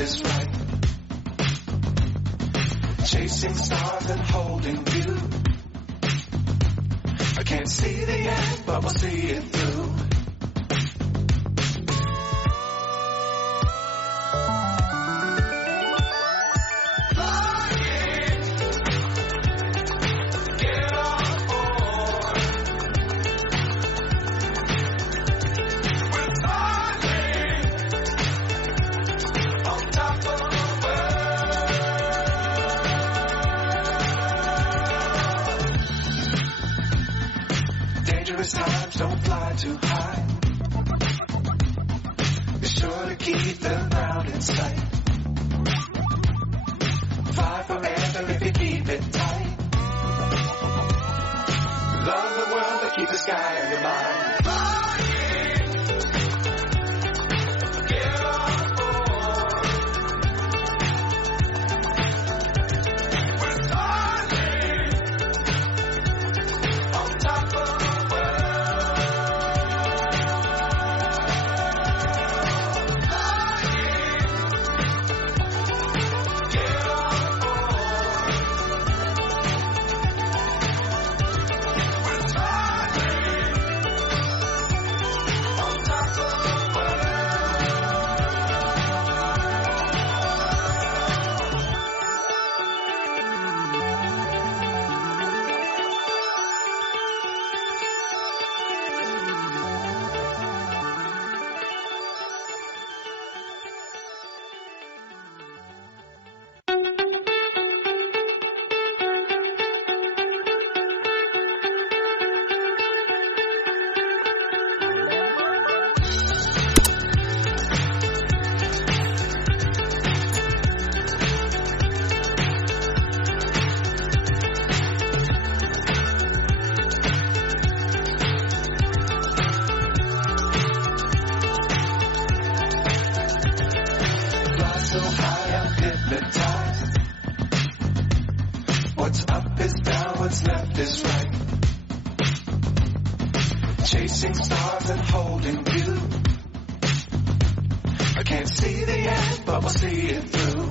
is right. Chasing stars and holding you. I can't see the end, but we'll see it through. Times don't fly too high. Be sure to keep the ground in sight. Fly forever if you keep it tight. Love the world but keep the sky on your mind. What's up is down, what's left is right. Chasing stars and holding you. I can't see the end, but we'll see it through.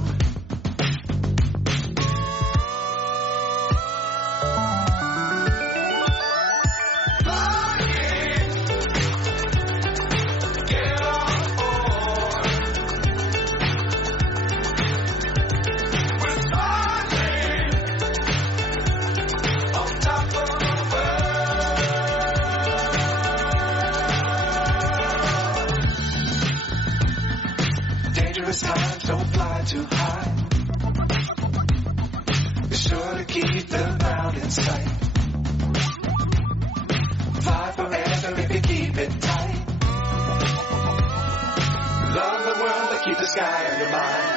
Times don't fly too high. Be sure to keep the ground in sight. Fly forever if you keep it tight. Love the world but keep the sky on your mind.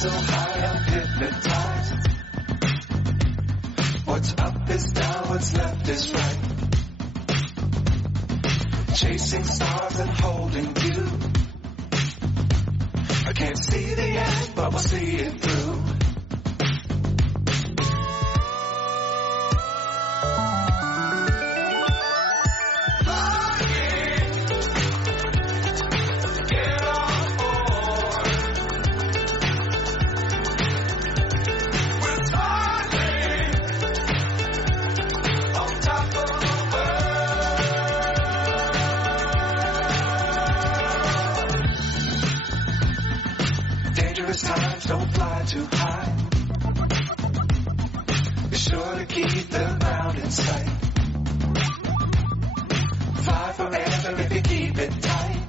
So high I'm hypnotized. What's up is down, what's left is right. Chasing stars and holding you. I can't see the end, but we'll see it through. Flying. don't fly too high. Be sure to keep the ground in sight. Fly forever if you keep it tight.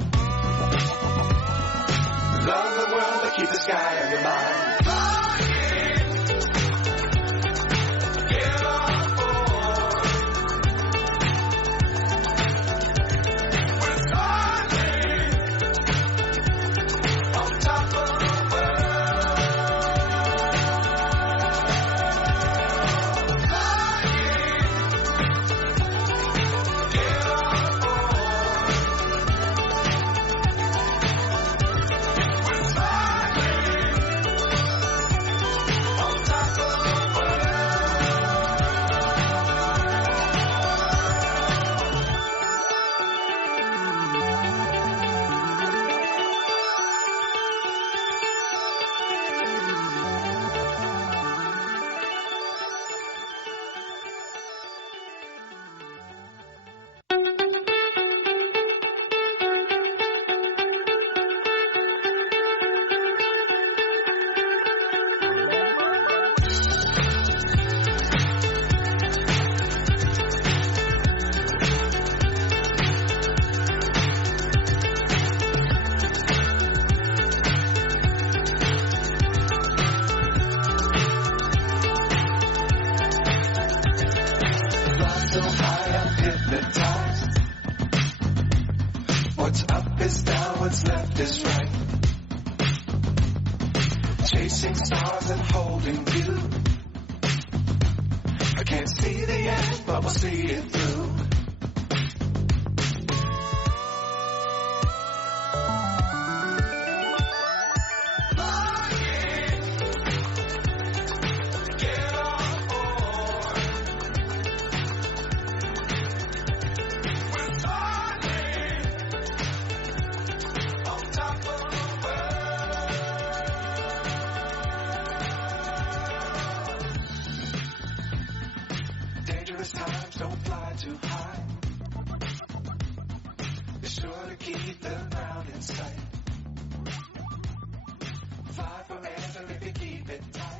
Love the world, but keep the sky on your mind. What's up is down, what's left is right. Chasing stars and holding you. I can't see the end, but we'll see it through. Dangerous times, don't fly too high. Be sure to keep the ground in sight. Fly forever if you keep it tight.